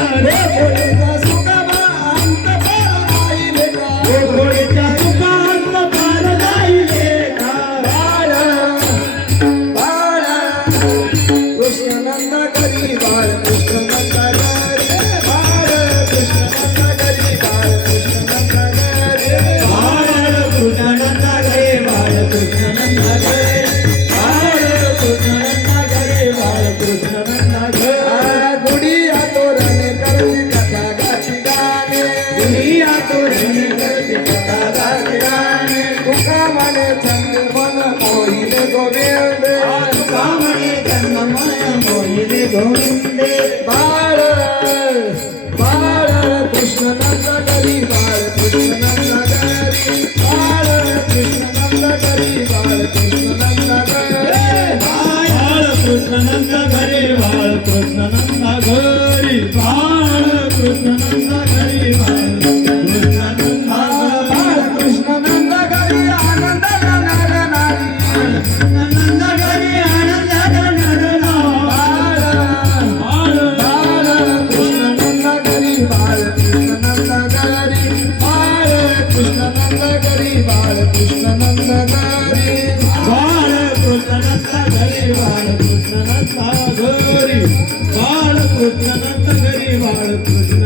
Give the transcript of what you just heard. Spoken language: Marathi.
घोडीचा सुखावा अंत पार नाही लेका. घोडीच्या सुखांत पार नाही लेका. बाळ बाळ कृष्ण नंद करी बाळ कृष्ण नंद करी बाळ कृष्ण नंद करी बाळ कृष्ण नंद करी बाळ कृष्णानंद घरी बाळ कृष्णानंद घरी बाळ कृष्णानंद घरी बाळ कृष्णानंद घरी गुडिया तोरण करती कथा गाती गाणे दुनिया तोरणी करते कथा गाती गाणे. तुका म्हणे छंद मन मोहिले गोविंदे तुका म्हणे जन्म मन मोहिले गोविंदे. बाळ बाळ कृष्ण नंद करी बाळ कृष्ण नंद करी बाळ कृष्ण नंद करी बाळ कृष्ण नंद करी बाळ कृष्णानंद घरी बाळ कृष्णानंद घरी बाळ कृष्णानंद घरी बाळ कृष्णानंद बाळ कृष्ण नंद करी आनंद नर नारी कृष्णानंद घरी आनंद गणना. बाळ बाळ कृष्ण नंद करी बाळ कृष्ण नंद करी बाळ कृष्ण नंद करी बाळ कृष्ण नंद करी बाळ कृष्णानंद घरी बाळ कृष्णानंद घरी बाळ कृष्णानंद घरी बाळ कृष्ण